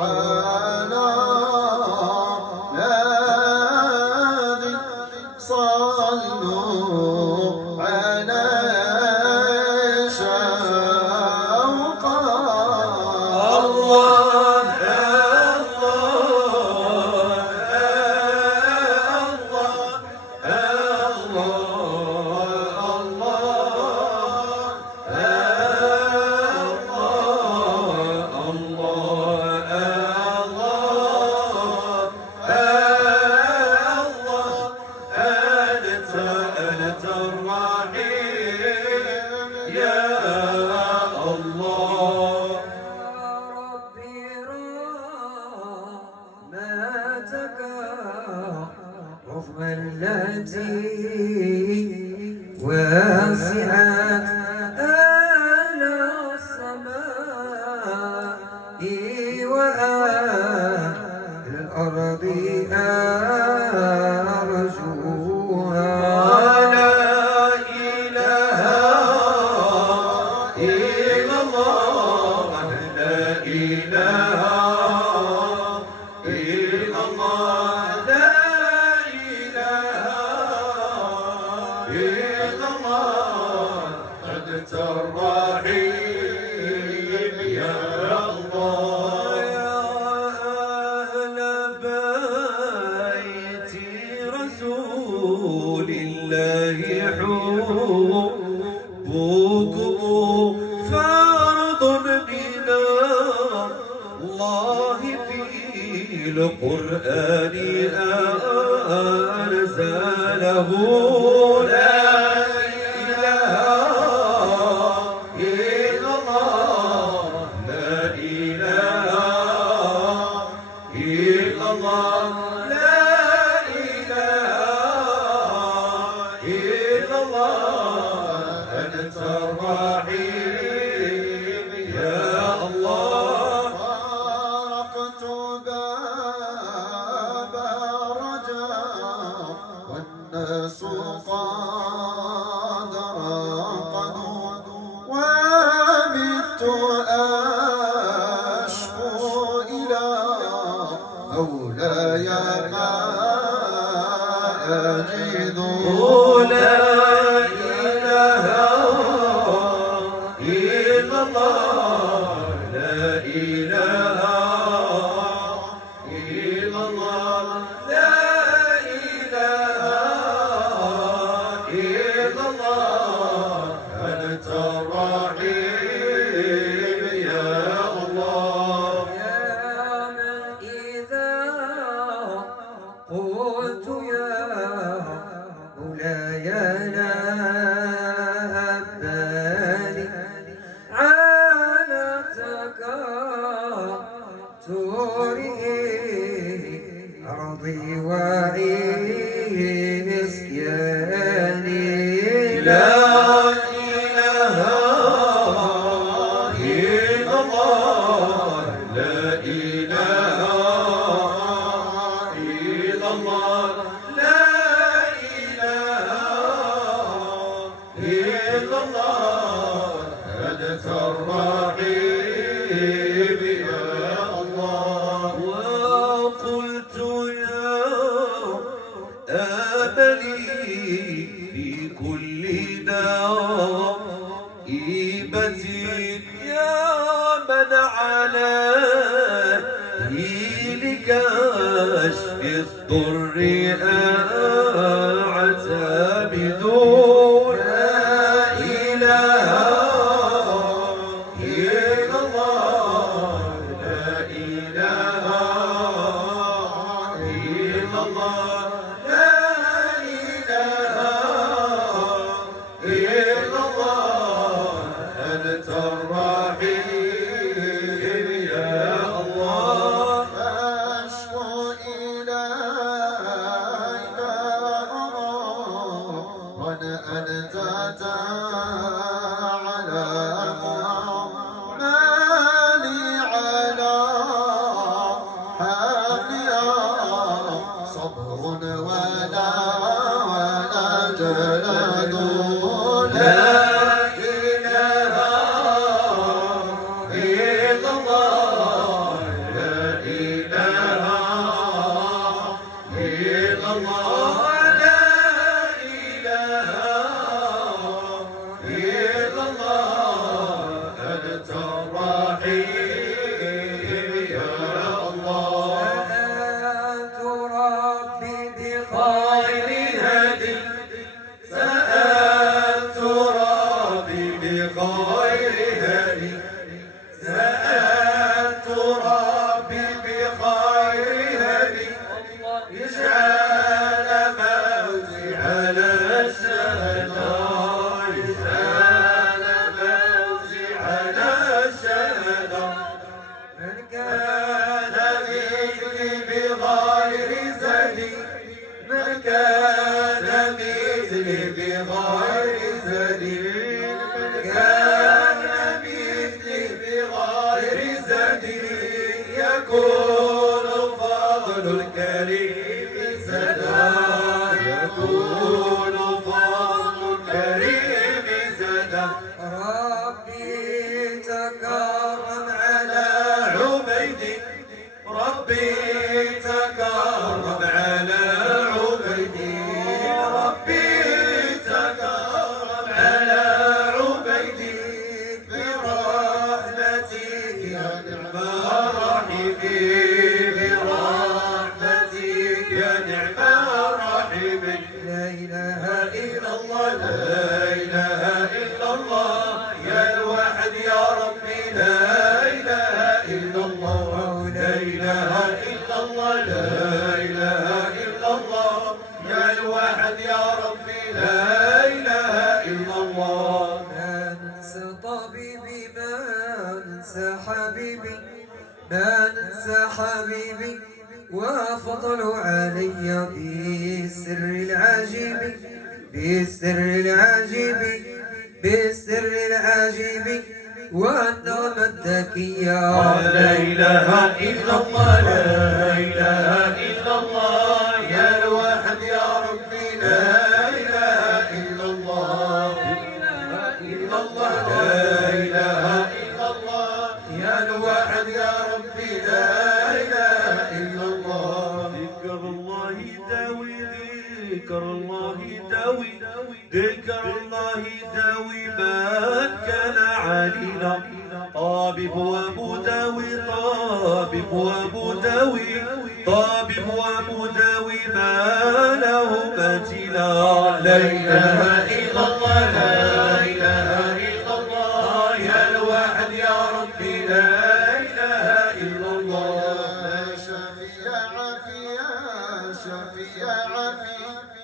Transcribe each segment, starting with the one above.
على نبي صلوا عليه شوقا الله رغم التي وسعت أهل السماء وأهل الأرض أرجوها لا إله إلا الله لا إله إلا الله لا إلا الله أنت الرحيم يا الله يا أهل بيت رسول الله حبكم فرض من الله في القرآن أنزله أنت الرحيم يا الله طرقت باب رجاء والناس قد رقدوا وبت أشكو إلى مولاي ما أجد قلت يا مولاي لا أبالي على تكاثره أرضي وعسياني لا إله إلا الله لا إله إلا الله لا إله إلا الله أنت الرحيم يا الله وقلت يا أملي في كل نائبة يا من عليه لكشف الضر أعتمد لا إله إلا الله لا إله إلا الله لا إله إلا الله أنت الرحيم يا الله أشكو إليك كان مثلي بغير زادي من كان مثلي بغير زادي من كان مثلي بغير زادي يكون فضل الكريم زادا يكون فضل الكريم زادا ربي تكرم على عبيدي ربي تكرم على عبيدي ربي تكرم على عبيدي برحمتك يا نعم الرحيم برحمتك يا نعم الرحيم لا إله إلا الله لا إله إلا الله يا الواحد يا ربي لا إله إلا الله لا إله إلا الله لا إله إلا الله يا الواحد يا ربي لا إله إلا الله ما ننسى طبيبي ما ننسى حبيبي ما ننسى حبيبي وفضل علي بالسر العجيب بالسر العجيب بالسر العجيب والنعمة الذكية لا إله إلا الله لا إله إلا الله يا الواحد يا ربي لا إله إلا الله لا إله إلا الله لا إله إلا الله يا الواحد يا ربي لا إله إلا الله ذكر الله يداوي ذكر الله يداوي ذكر الله يداوي من كان علينا طبيب وابو داوي طبيب وابو داوي طبيب وابو داوي ما له مثيلا لا إله إلا الله لا إله إلا الله يا الواحد يا ربي لا إله إلا الله يا شافي يا عافي يا شافي يا عافي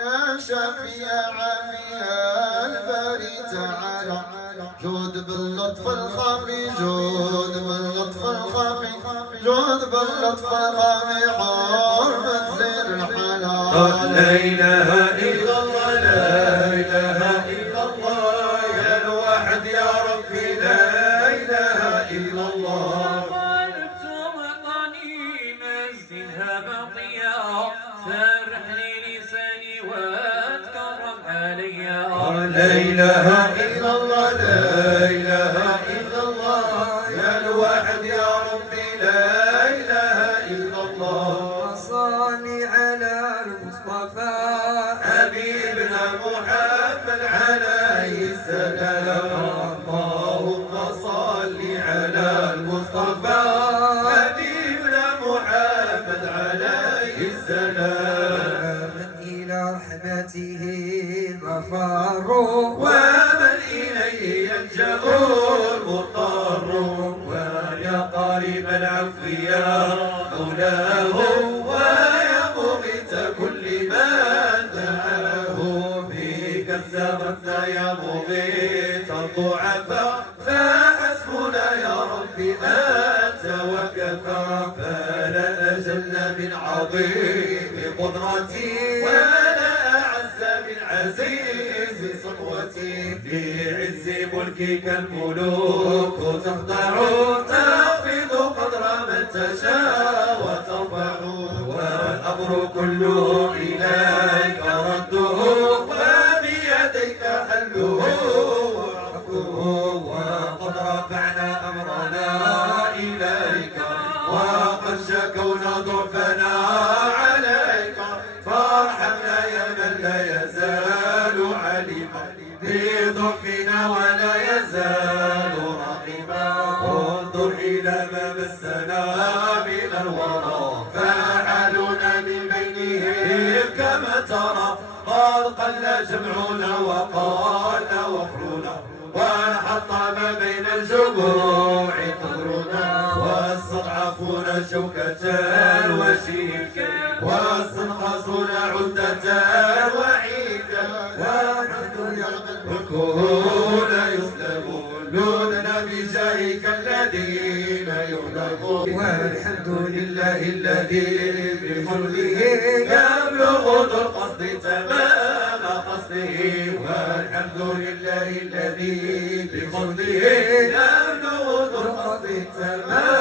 يا شافي يا عافي يا الباري تعالى جود باللطف الخفي جود باللطف الخفي جود باللطف الخفي حرمة زين الحلال لا إله إلا الله لا إله إلا الله يا الواحد يا ربي لا إله إلا الله قلبت وطني نزلها بطيا فرح لي لساني واتكرم عليا لا إله إلا الله لا إله إلا الله يا الواحد يا ربي لا إله إلا الله صل على المصطفى حبيبنا محمد عليه السلام اللهم صل على المصطفى حبيبنا محمد عليه السلام من إلى رحمته المفر ومن إليه يلجأ المضطر ويا قريب العفو يا مولاه ويا مغيث كل من دعاه بك الزمن يا مغيث الضعفاء فحسبنا يا ربي أنت وكفى فلا أجل من عظيم قدرتي ولا أعز من عزيز صفوتي لعز ملكك الملوك تخضع تخفض قدر من تشاء وترفع والأمر كله إليك رده وبيديك حله وعفوه وقد رفعنا أمرنا إليك وقد شكونا ضعفنا عليك فارحمنا يا من لا يزال عليما بضعفنا ولا يزال رحيما انظر إلى ما مسنا من الورى فعلنا من بينهم كما ترى قد قل جمعنا وقال وفرنا وانحطم بين الجموع قدرنا واستضعفون شوكة وشيكا واستنقصون عدة وعيدا ونحن يملكون يسلمون بجاهك الذي الذين يغلبون والحمد لله الذي بفضله يبلغ ذو القصد تمام قصده والحمد لله الذي بفضله يبلغ ذو القصد تمام